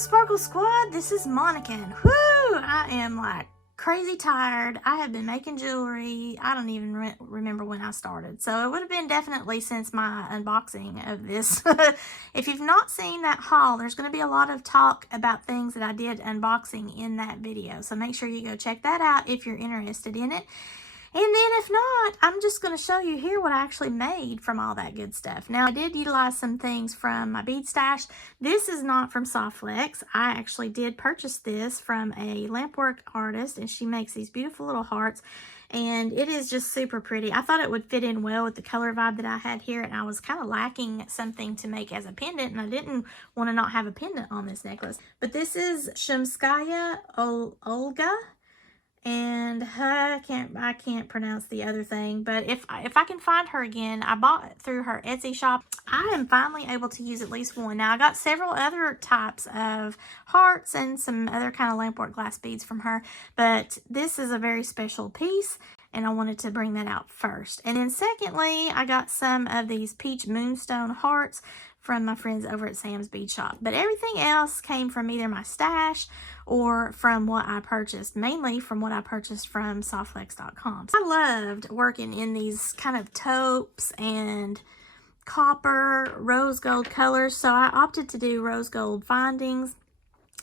Sparkle Squad, this is Monica, and whoo, I am like crazy tired. I have been making jewelry. I don't even remember when I started, so it would have been definitely since my unboxing of this. If you've not seen that haul, there's going to be a lot of talk about things that I did unboxing in that video, so make sure you go check that out if you're interested in it. And then if not, I'm just going to show you here what I actually made from all that good stuff. Now, I did utilize some things from my bead stash. This is not from Softflex. I actually did purchase this from a lampwork artist, and she makes these beautiful little hearts. And it is just super pretty. I thought it would fit in well with the color vibe that I had here, and I was kind of lacking something to make as a pendant, and I didn't want to not have a pendant on this necklace. But this is Shumskaya Olga. And I can't pronounce the other thing, but if I can find her again, I bought it through her Etsy shop. I am finally able to use at least one. Now, I got several other types of hearts and some other kind of lampwork glass beads from her, but this is a very special piece, and I wanted to bring that out first. And then secondly, I got some of these peach moonstone hearts from my friends over at Sam's Bead Shop. But everything else came from either my stash or from what I purchased, mainly from what I purchased from softflex.com. I loved working in these kind of taupes and copper rose gold colors, so I opted to do rose gold findings.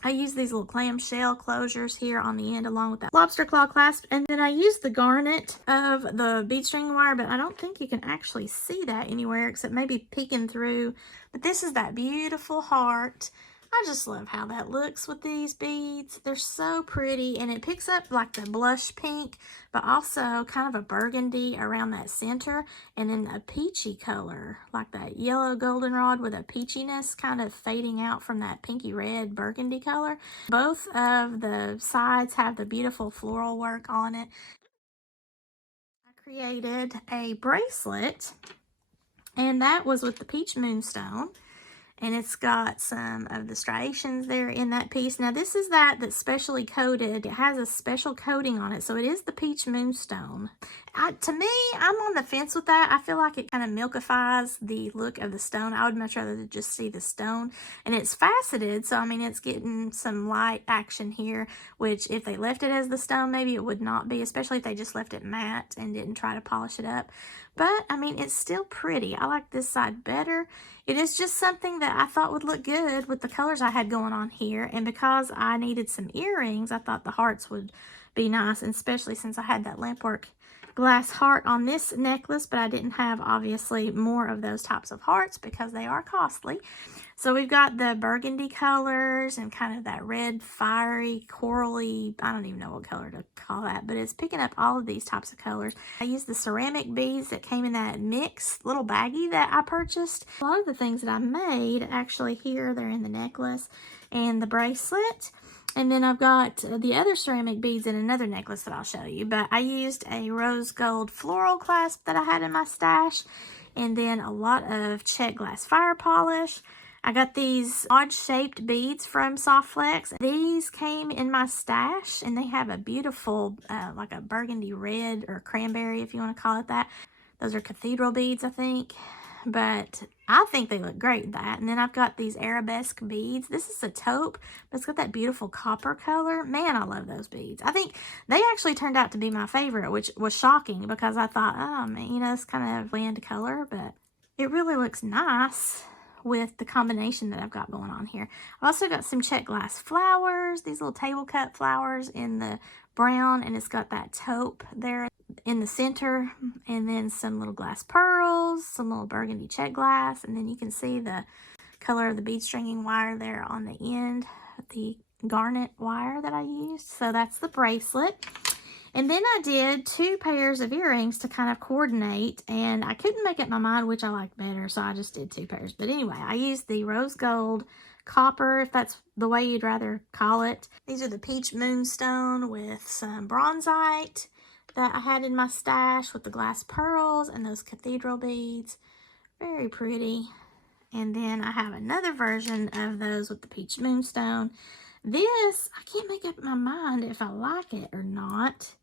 I use these little clamshell closures here on the end along with that lobster claw clasp, and then I use the garnet of the bead string wire, but I don't think you can actually see that anywhere except maybe peeking through. But this is that beautiful heart. I just love how that looks with these beads. They're so pretty, and it picks up like the blush pink, but also kind of a burgundy around that center, and then a peachy color, like that yellow goldenrod with a peachiness kind of fading out from that pinky red burgundy color. Both of the sides have the beautiful floral work on it. I created a bracelet, and that was with the peach moonstone. And it's got some of the striations there in that piece. Now, this is that's specially coated. It has a special coating on it, so it is the peach moonstone. To me, I'm on the fence with that. I feel like it kind of milkifies the look of the stone. I would much rather just see the stone. And it's faceted, so I mean, it's getting some light action here, which if they left it as the stone, maybe it would not be, especially if they just left it matte and didn't try to polish it up. But, I mean, it's still pretty. I like this side better. It is just something that I thought would look good with the colors I had going on here. And because I needed some earrings, I thought the hearts would be nice, and especially since I had that lampwork glass heart on this necklace, but I didn't have, obviously, more of those types of hearts because they are costly. So we've got the burgundy colors and kind of that red, fiery, corally, I don't even know what color to call that, but it's picking up all of these types of colors. I used the ceramic beads that came in that mix little baggie that I purchased. A lot of the things that I made, actually here, they're in the necklace and the bracelet. And then I've got the other ceramic beads in another necklace that I'll show you. But I used a rose gold floral clasp that I had in my stash. And then a lot of check glass fire polish. I got these odd-shaped beads from Softflex. These came in my stash, and they have a beautiful, like a burgundy red or cranberry, if you want to call it that. Those are cathedral beads, I think. But I think they look great, that. And then I've got these arabesque beads. This is a taupe, but it's got that beautiful copper color. Man, I love those beads. I think they actually turned out to be my favorite, which was shocking because I thought, oh, man, you know, it's kind of bland color, but it really looks nice with the combination that I've got going on here. I've also got some check glass flowers, these little table cut flowers in the brown, and it's got that taupe there in the center, and then some little glass pearls, some little burgundy check glass, and then you can see the color of the bead stringing wire there on the end, the garnet wire that I used. So that's the bracelet. And then I did 2 pairs of earrings to kind of coordinate, and I couldn't make up my mind which I liked better, so I just did 2 pairs. But anyway, I used the rose gold copper, if that's the way you'd rather call it. These are the peach moonstone with some bronzite that I had in my stash with the glass pearls and those cathedral beads. Very pretty. And then I have another version of those with the peach moonstone. This, I can't make up my mind if I like it or not,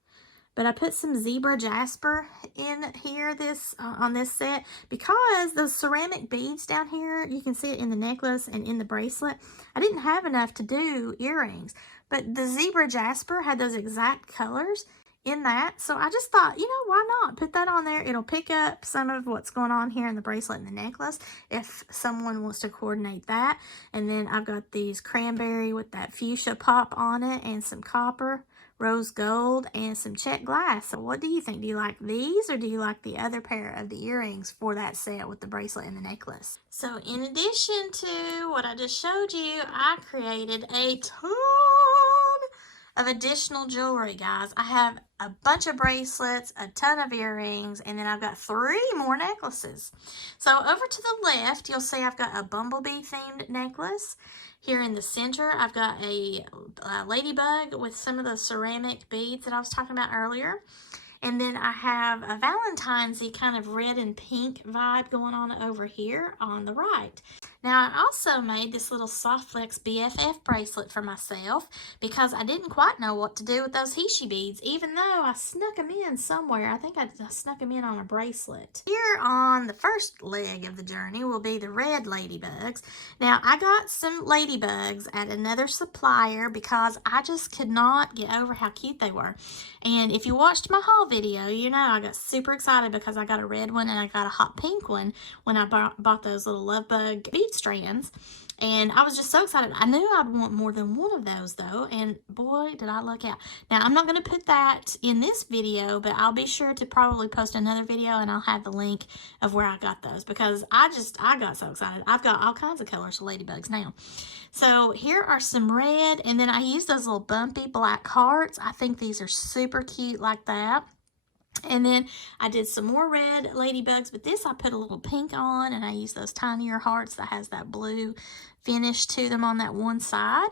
But I put some zebra jasper in here on this set because those ceramic beads down here, you can see it in the necklace and in the bracelet. I didn't have enough to do earrings, but the zebra jasper had those exact colors in that. So I just thought, you know, why not put that on there? It'll pick up some of what's going on here in the bracelet and the necklace if someone wants to coordinate that. And then I've got these cranberry with that fuchsia pop on it and some copper, rose gold, and some check glass. So what do you think? Do you like these or do you like the other pair of the earrings for that set with the bracelet and the necklace? So in addition to what I just showed you, I created a ton of additional jewelry, guys. I have a bunch of bracelets, a ton of earrings, and then I've got 3 more necklaces. So over to the left, you'll see I've got a bumblebee themed necklace. Here in the center, I've got a ladybug with some of the ceramic beads that I was talking about earlier. And then I have a Valentine's-y kind of red and pink vibe going on over here on the right. Now, I also made this little Soft Flex BFF bracelet for myself because I didn't quite know what to do with those Hishi beads, even though I snuck them in somewhere. I think I snuck them in on a bracelet. Here on the first leg of the journey will be the red ladybugs. Now, I got some ladybugs at another supplier because I just could not get over how cute they were. And if you watched my haul video, you know I got super excited because I got a red one and I got a hot pink one when I bought those little love bug bead strands. And I was just so excited. I knew I'd want more than one of those though, and boy did I luck out. Now I'm not going to put that in this video, but I'll be sure to probably post another video and I'll have the link of where I got those because I got so excited. I've got all kinds of colors of ladybugs now. So here are some red, and then I used those little bumpy black hearts. I think these are super cute like that. And then I did some more red ladybugs, but this I put a little pink on, and I used those tinier hearts that has that blue finish to them on that one side.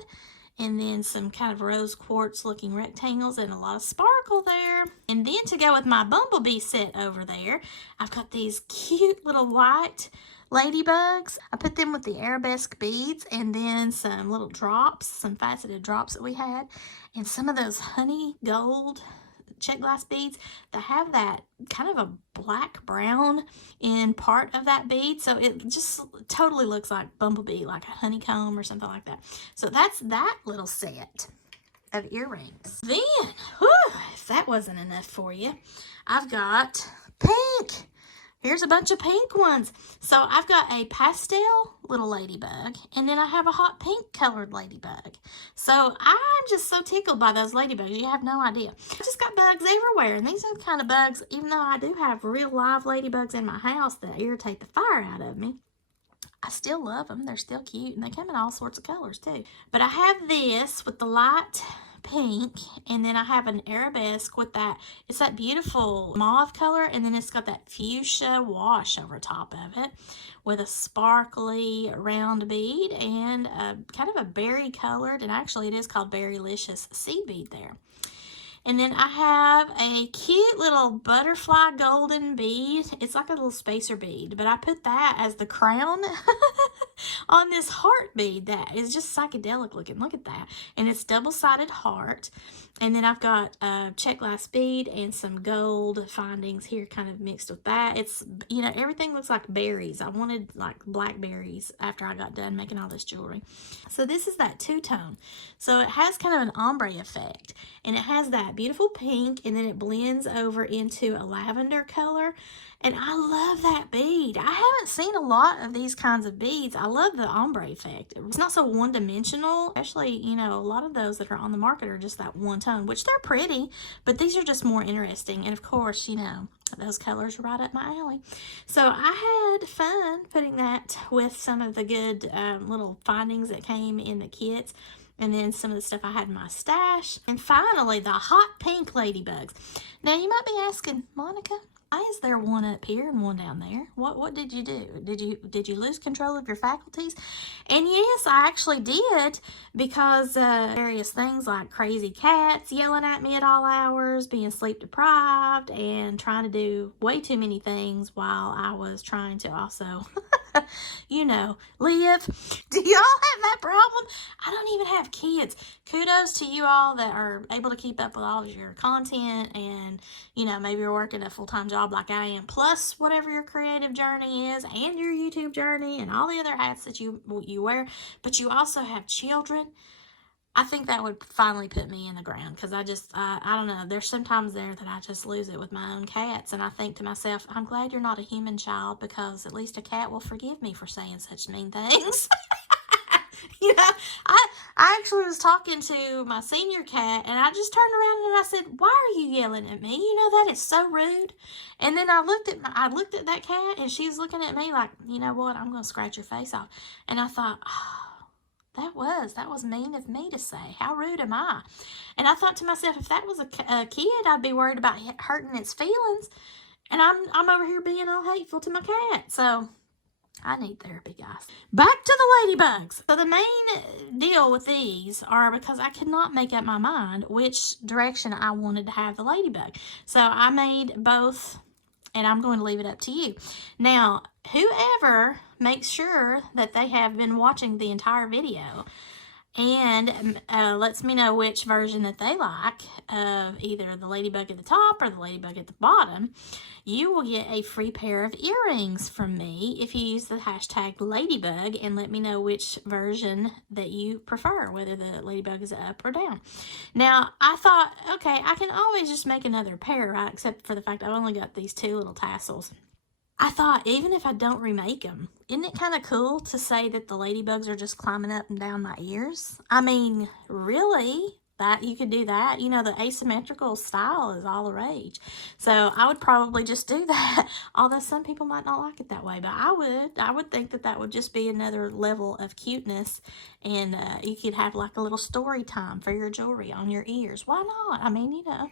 And then some kind of rose quartz looking rectangles and a lot of sparkle there. And then to go with my bumblebee set over there, I've got these cute little white ladybugs. I put them with the arabesque beads and then some little drops, some faceted drops that we had, and some of those honey gold check glass beads that have that kind of a black brown in part of that bead, so it just totally looks like bumblebee, like a honeycomb or something like that. So that's that little set of earrings. Then, whew, if that wasn't enough for you, I've got pink. Here's a bunch of pink ones. So I've got a pastel little ladybug, and then I have a hot pink colored ladybug. So I'm just so tickled by those ladybugs. You have no idea. I just got bugs everywhere, and these are the kind of bugs, even though I do have real live ladybugs in my house that irritate the fire out of me, I still love them. They're still cute, and they come in all sorts of colors too. But I have this with the light pink, and then I have an arabesque with that, it's that beautiful mauve color, and then it's got that fuchsia wash over top of it with a sparkly round bead and a kind of a berry colored, and actually it is called Berrylicious seed bead there. And then I have a cute little butterfly golden bead. It's like a little spacer bead, but I put that as the crown on this heart bead that is just psychedelic looking. Look at that. And it's double-sided heart. And then I've got a check glass bead and some gold findings here kind of mixed with that. It's, you know, everything looks like berries. I wanted like blackberries after I got done making all this jewelry. So this is that two-tone. So it has kind of an ombre effect. And it has that beautiful pink, and then it blends over into a lavender color. And I love that bead. I haven't seen a lot of these kinds of beads. I love the ombre effect. It's not so one-dimensional. Especially, you know, a lot of those that are on the market are just that one tone, which they're pretty, but these are just more interesting. And of course, you know, those colors are right up my alley. So I had fun putting that with some of the good little findings that came in the kits. And then some of the stuff I had in my stash. And finally, the hot pink ladybugs. Now, you might be asking, Monica, why is there one up here and one down there? What did you do? Did you lose control of your faculties? And yes, I actually did, because various things like crazy cats yelling at me at all hours, being sleep deprived, and trying to do way too many things while I was trying to also you know, live. Do y'all have that problem? I don't even have kids. Kudos to you all that are able to keep up with all of your content, and, you know, maybe you're working a full-time job like I am, plus whatever your creative journey is, and your YouTube journey, and all the other hats that you wear, but you also have children. I think that would finally put me in the ground, because I don't know, there's sometimes there that I just lose it with my own cats, and I think to myself, I'm glad you're not a human child, because at least a cat will forgive me for saying such mean things. You know, I actually was talking to my senior cat, and I just turned around and I said, "Why are you yelling at me? You know that is so rude." And then I looked at that cat, and she's looking at me like, "You know what? I'm going to scratch your face off." And I thought, oh, that was mean of me to say. How rude am I? And I thought to myself, if that was a kid, I'd be worried about hurting its feelings. And I'm over here being all hateful to my cat. So I need therapy, guys. Back to the ladybugs. So the main deal with these are because I could not make up my mind which direction I wanted to have the ladybug. So I made both, and I'm going to leave it up to you. Now, whoever makes sure that they have been watching the entire video and lets me know which version that they like of either the ladybug at the top or the ladybug at the bottom, you will get a free pair of earrings from me if you use the hashtag ladybug and let me know which version that you prefer, whether the ladybug is up or down. Now, I thought, okay, I can always just make another pair, right? Except for the fact I've only got these two little tassels. I thought, even if I don't remake them, isn't it kind of cool to say that the ladybugs are just climbing up and down my ears? I mean, really? That you could do that. You know, the asymmetrical style is all the rage. So I would probably just do that. Although some people might not like it that way, but I would think that that would just be another level of cuteness. And you could have like a little story time for your jewelry on your ears. Why not? I mean, you know,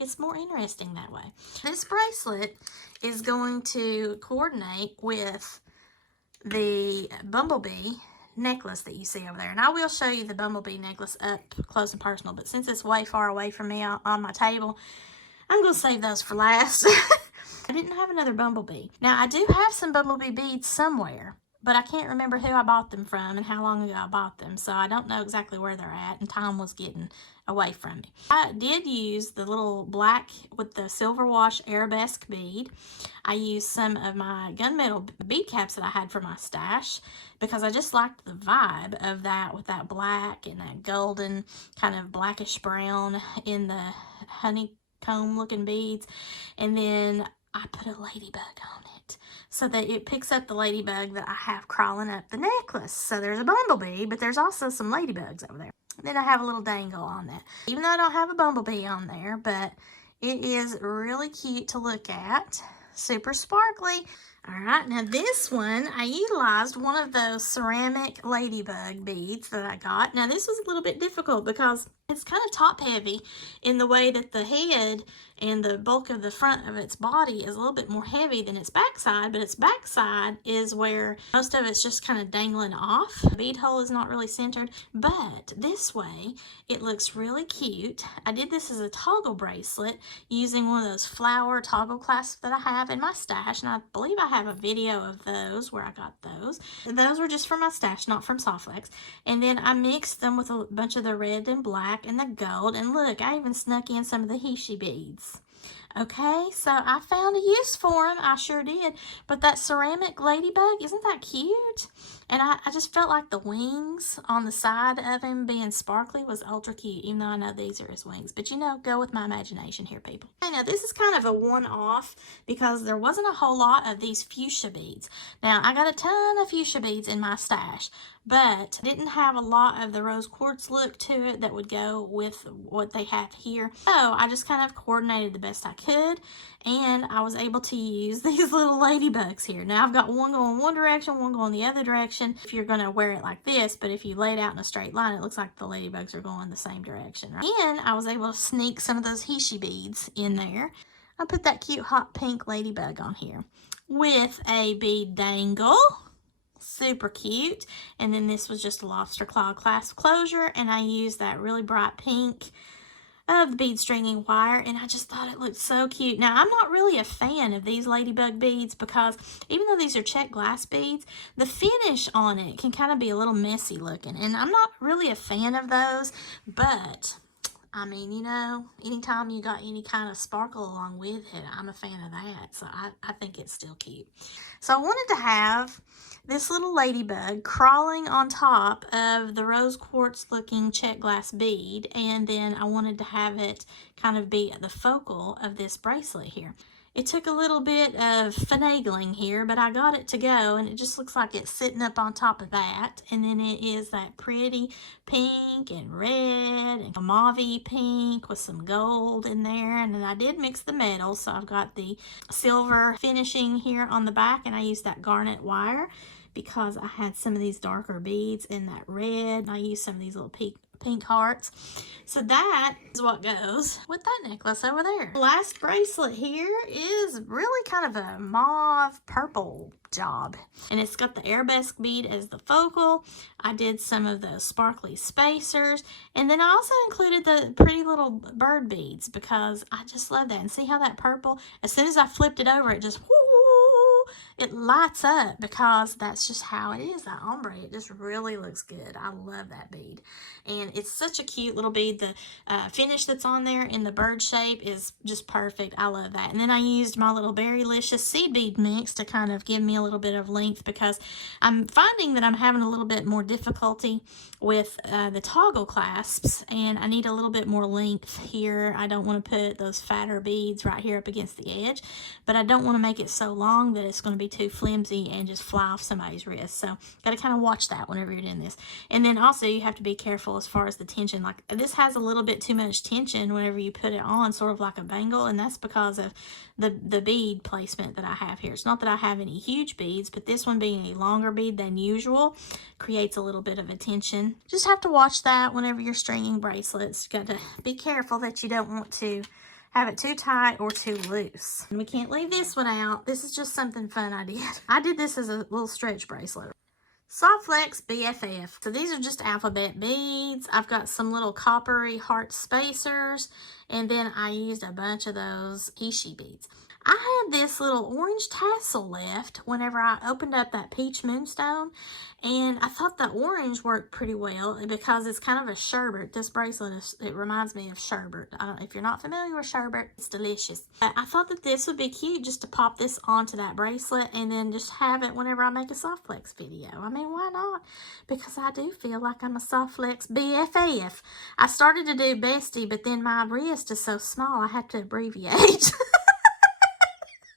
it's more interesting that way. This bracelet is going to coordinate with the bumblebee necklace that you see over there. And I will show you the bumblebee necklace up close and personal, but since it's way far away from me on my table, I'm going to save those for last. I didn't have another bumblebee. Now, I do have some bumblebee beads somewhere, but I can't remember who I bought them from and how long ago I bought them, so I don't know exactly where they're at, and time was getting away from me. I did use the little black with the silver wash arabesque bead. I used some of my gunmetal bead caps that I had for my stash because I just liked the vibe of that with that black and that golden kind of blackish brown in the honeycomb looking beads. And then I put a ladybug on it so that it picks up the ladybug that I have crawling up the necklace. So there's a bumblebee, but there's also some ladybugs over there. Then I have a little dangle on that. Even though I don't have a bumblebee on there, but it is really cute to look at. Super sparkly. All right, now this one, I utilized one of those ceramic ladybug beads that I got. Now this was a little bit difficult because it's kind of top heavy in the way that the head and the bulk of the front of its body is a little bit more heavy than its backside, but its backside is where most of it's just kind of dangling off. The bead hole is not really centered, but this way it looks really cute. I did this as a toggle bracelet using one of those flower toggle clasps that I have in my stash, and I believe I have a video of those where I got those. Those were just from my stash, not from Softflex. And then I mixed them with a bunch of the red and black and the gold, and look, I even snuck in some of the Hishi beads. Okay, so I found a use for them. I sure did. But that ceramic ladybug, isn't that cute? And I just felt like the wings on the side of him being sparkly was ultra cute, even though I know these are his wings. But you know, go with my imagination here, people. Okay, now this is kind of a one-off because there wasn't a whole lot of these fuchsia beads. Now, I got a ton of fuchsia beads in my stash, but didn't have a lot of the rose quartz look to it that would go with what they have here. So I just kind of coordinated the best I could, and I was able to use these little ladybugs here. Now I've got one going one direction, one going the other direction if you're going to wear it like this, but if you lay it out in a straight line, it looks like the ladybugs are going the same direction, right? And I was able to sneak some of those Hishi beads in there. I put that cute hot pink ladybug on here with a bead dangle. Super cute. And then this was just a lobster claw clasp closure, and I used that really bright pink of the bead stringing wire, and I just thought it looked so cute. Now, I'm not really a fan of these Ladybug beads because even though these are check glass beads, the finish on it can kind of be a little messy looking, and I'm not really a fan of those, but I mean, you know, anytime you got any kind of sparkle along with it, I'm a fan of that. So I think it's still cute. So I wanted to have this little ladybug crawling on top of the rose quartz looking check glass bead. And then I wanted to have it kind of be the focal of this bracelet here. It took a little bit of finagling here, but I got it to go, and it just looks like it's sitting up on top of that. And then it is that pretty pink and red and a mauve pink with some gold in there. And then I did mix the metals, so I've got the silver finishing here on the back, and I used that garnet wire because I had some of these darker beads in that red. I used some of these little pink hearts. So that is what goes with that necklace over there. The last bracelet here is really kind of a mauve purple job, and it's got the arabesque bead as the focal. I did some of those sparkly spacers, and then I also included the pretty little bird beads because I just love that. And see how that purple, as soon as I flipped it over, it just it lights up because that's just how it is, that ombre. It just really looks good. I love that bead, and it's such a cute little bead. The finish that's on there in the bird shape is just perfect. I love that. And then I used my little Berrylicious seed bead mix to kind of give me a little bit of length because I'm finding that I'm having a little bit more difficulty with the toggle clasps, and I need a little bit more length here. I don't want to put those fatter beads right here up against the edge, but I don't want to make it so long that it's going to be too flimsy and just fly off somebody's wrist. So got to kind of watch that whenever you're doing this. And then also you have to be careful as far as the tension. Like this has a little bit too much tension whenever you put it on, sort of like a bangle, and that's because of the bead placement that I have here. It's not that I have any huge beads, but this one being a longer bead than usual creates a little bit of a tension. Just have to watch that whenever you're stringing bracelets. You got to be careful that you don't want to have it too tight or too loose. And we can't leave this one out. This is just something fun I did. I did this as a little stretch bracelet. Soft Flex BFF. So these are just alphabet beads. I've got some little coppery heart spacers, and then I used a bunch of those Ishi beads. I had this little orange tassel left whenever I opened up that peach moonstone, and I thought the orange worked pretty well because it's kind of a sherbet. This bracelet, it reminds me of sherbet. If you're not familiar with sherbet, it's delicious. I thought that this would be cute just to pop this onto that bracelet and then just have it whenever I make a Soft Flex video. I mean, why not? Because I do feel like I'm a Soft Flex BFF. I started to do bestie, but then my wrist is so small I have to abbreviate.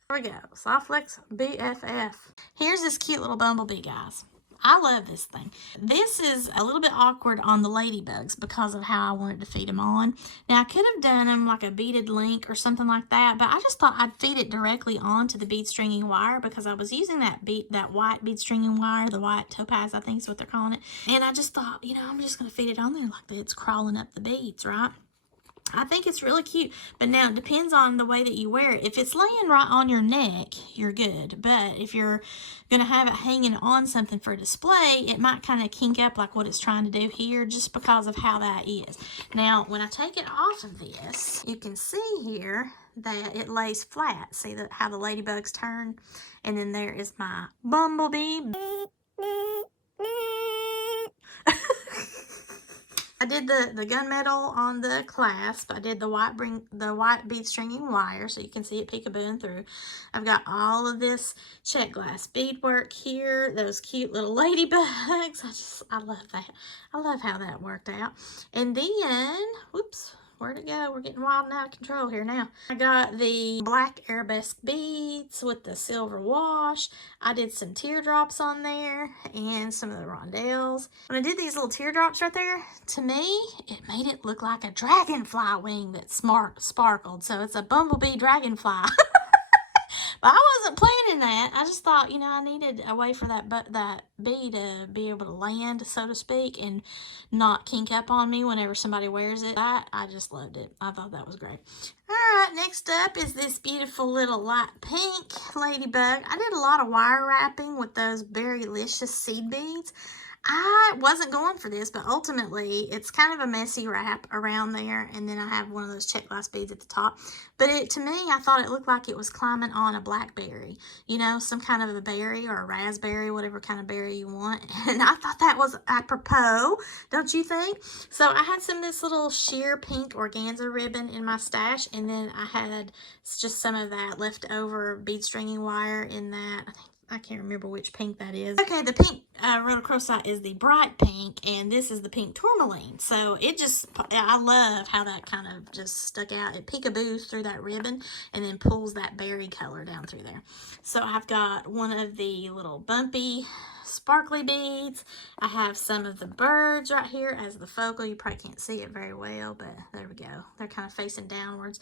Here we go, Soft Flex BFF. Here's this cute little bumblebee, guys. I love this thing. This is a little bit awkward on the ladybugs because of how I wanted to feed them on. Now, I could have done them like a beaded link or something like that, but I just thought I'd feed it directly onto the bead stringing wire because I was using that white bead stringing wire, the white topaz, I think is what they're calling it. And I just thought, you know, I'm just going to feed it on there like that. It's crawling up the beads, right? I think it's really cute, but now it depends on the way that you wear it. If it's laying right on your neck, you're good, but if you're going to have it hanging on something for display, it might kind of kink up like what it's trying to do here just because of how that is. Now, when I take it off of this, you can see here that it lays flat. See how the ladybugs turn? And then there is my bumblebee. I did the gunmetal on the clasp. I did the white bead stringing wire, so you can see it peekabooing through. I've got all of this check glass beadwork here. Those cute little ladybugs. I love that. I love how that worked out. And then, whoops, where'd it go? We're getting wild and out of control here now. I got the black arabesque beads with the silver wash. I did some teardrops on there and some of the rondelles. When I did these little teardrops right there, to me, it made it look like a dragonfly wing that sparkled. So it's a bumblebee dragonfly. But I wasn't planning that. I just thought, you know, I needed a way for that bead to be able to land, so to speak, and not kink up on me whenever somebody wears it. I just loved it. I thought that was great. All right, next up is this beautiful little light pink ladybug. I did a lot of wire wrapping with those Berrylicious seed beads. I wasn't going for this, but ultimately it's kind of a messy wrap around there, and then I have one of those check glass beads at the top. But to me, I thought it looked like it was climbing on a blackberry, you know, some kind of a berry or a raspberry, whatever kind of berry you want. And I thought that was apropos, don't you think? So I had some of this little sheer pink organza ribbon in my stash, and then I had just some of that leftover bead stringing wire in that. I can't remember which pink that is. Okay, the pink rhodochrosite is the bright pink, and this is the pink tourmaline. So it just, I love how that kind of just stuck out. It peekaboos through that ribbon and then pulls that berry color down through there. So I've got one of the little bumpy sparkly beads. I have some of the birds right here as the focal. You probably can't see it very well, but there we go. They're kind of facing downwards,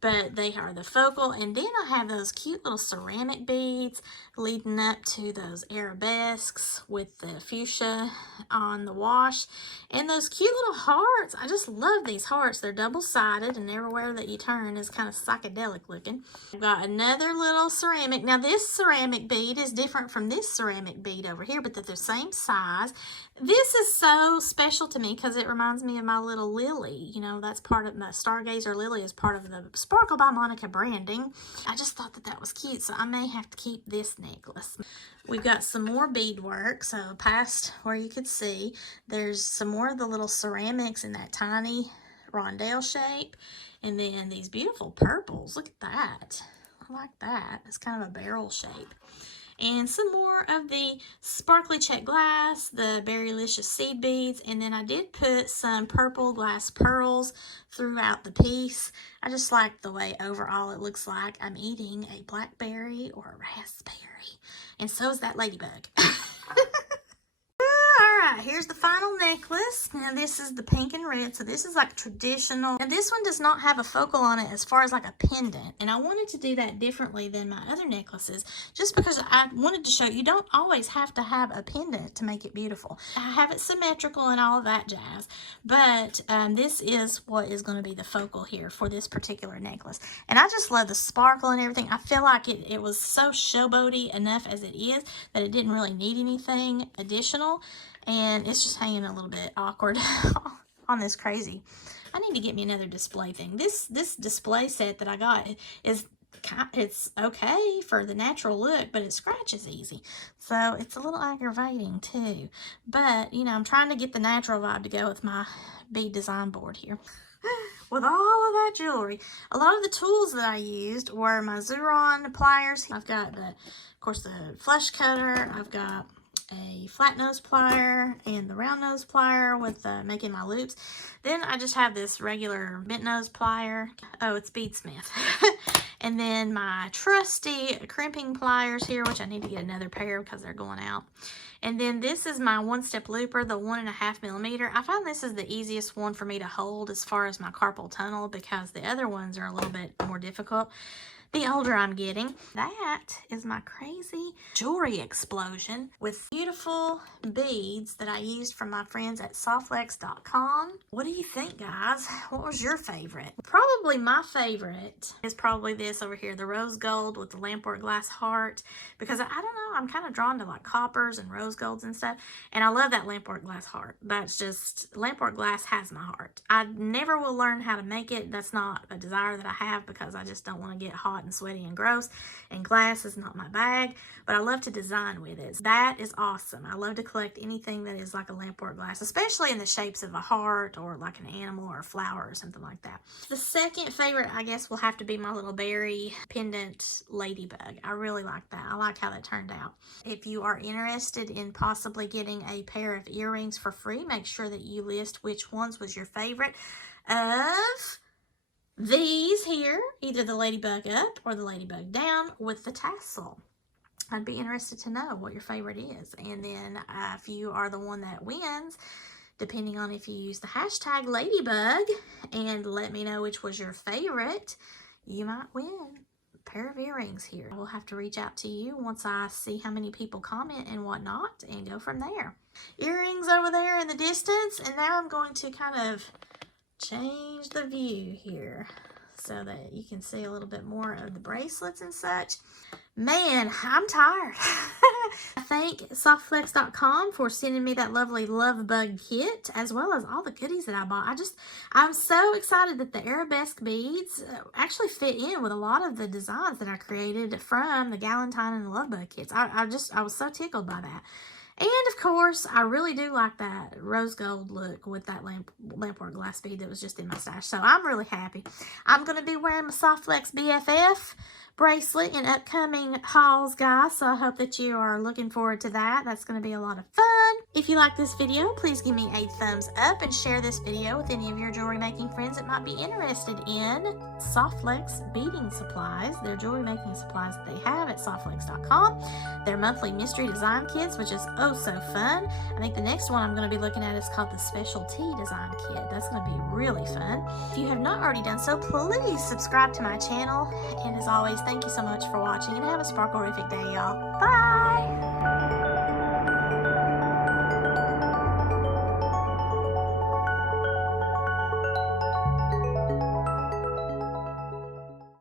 but they are the focal. And then I have those cute little ceramic beads leading up to those arabesques with the fuchsia on the wash, and those cute little hearts. I just love these hearts. They're double-sided, and everywhere that you turn is kind of psychedelic looking. I've got another little ceramic. Now this ceramic bead is different from this ceramic bead over here, but they're the same size. This is so special to me because it reminds me of my little lily. You know, that's part of my Stargazer lily, is part of the Sparkle by Monica branding. I just thought that that was cute, so I may have to keep this necklace. We've got some more beadwork, so past where you could see, there's some more of the little ceramics in that tiny rondelle shape, and then these beautiful purples. Look at that. I like that. It's kind of a barrel shape. And some more of the sparkly check glass, the Berrylicious seed beads, and then I did put some purple glass pearls throughout the piece. I just like the way overall it looks like I'm eating a blackberry or a raspberry. And so is that ladybug. Alright, here's the final necklace. Now this is the pink and red, so this is like traditional. And this one does not have a focal on it as far as like a pendant. And I wanted to do that differently than my other necklaces, just because I wanted to show you don't always have to have a pendant to make it beautiful. I have it symmetrical and all of that jazz, but this is what is going to be the focal here for this particular necklace. And I just love the sparkle and everything. I feel like it was so showboaty enough as it is that it didn't really need anything additional. And it's just hanging a little bit awkward on this crazy. I need to get me another display thing. This display set that I got it's okay for the natural look, but it scratches easy. So it's a little aggravating too. But, you know, I'm trying to get the natural vibe to go with my bead design board here. With all of that jewelry, a lot of the tools that I used were my Xuron pliers. I've got, of course, the flush cutter. I've got a flat nose plier and the round nose plier with making my loops. Then I just have this regular bent nose plier. Oh, it's Beadsmith. And then my trusty crimping pliers here, which I need to get another pair because they're going out. And then this is my one-step looper, the 1.5 millimeter. I find this is the easiest one for me to hold as far as my carpal tunnel, because the other ones are a little bit more difficult the older I'm getting. That is my crazy jewelry explosion with beautiful beads that I used from my friends at softlex.com. What do you think, guys? What was your favorite? Probably my favorite is probably this over here, the rose gold with the lampwork glass heart, because I don't know, I'm kind of drawn to like coppers and rose golds and stuff, and I love that lampwork glass heart. That's just, lampwork glass has my heart. I never will learn how to make it. That's not a desire that I have, because I just don't want to get hot and sweaty and gross, and glass is not my bag, but I love to design with it. That is awesome. I love to collect anything that is like a lampwork glass, especially in the shapes of a heart or like an animal or a flower or something like that. The second favorite, I guess, will have to be my little berry pendant ladybug. I really like that. I like how that turned out. If you are interested in possibly getting a pair of earrings for free, make sure that you list which ones was your favorite of these here, either the ladybug up or the ladybug down with the tassel. I'd be interested to know what your favorite is. And then if you are the one that wins, depending on if you use the hashtag ladybug and let me know which was your favorite, you might win a pair of earrings here. I will have to reach out to you once I see how many people comment and whatnot, and go from there. Earrings over there in the distance, and now I'm going to kind of change the view here so that you can see a little bit more of the bracelets and such. Man, I'm tired. I thank softflex.com for sending me that lovely Love Bug kit, as well as all the goodies that I bought. I'm so excited that the arabesque beads actually fit in with a lot of the designs that I created from the Galentine and the Love Bug kits. I was so tickled by that. And of course, I really do like that rose gold look with that lampwork glass bead that was just in my stash. So I'm really happy. I'm going to be wearing my Softflex BFF bracelet in upcoming hauls, guys. So I hope that you are looking forward to that. That's going to be a lot of fun. If you like this video, please give me a thumbs up and share this video with any of your jewelry making friends that might be interested in Softflex beading supplies. Their jewelry making supplies that they have at softflex.com. Their monthly mystery design kits, which is oh so fun. I think the next one I'm going to be looking at is called the specialty design kit. That's going to be really fun. If you have not already done so, please subscribe to my channel. And as always, thank you so much for watching and have a sparkle-rific day, y'all. Bye!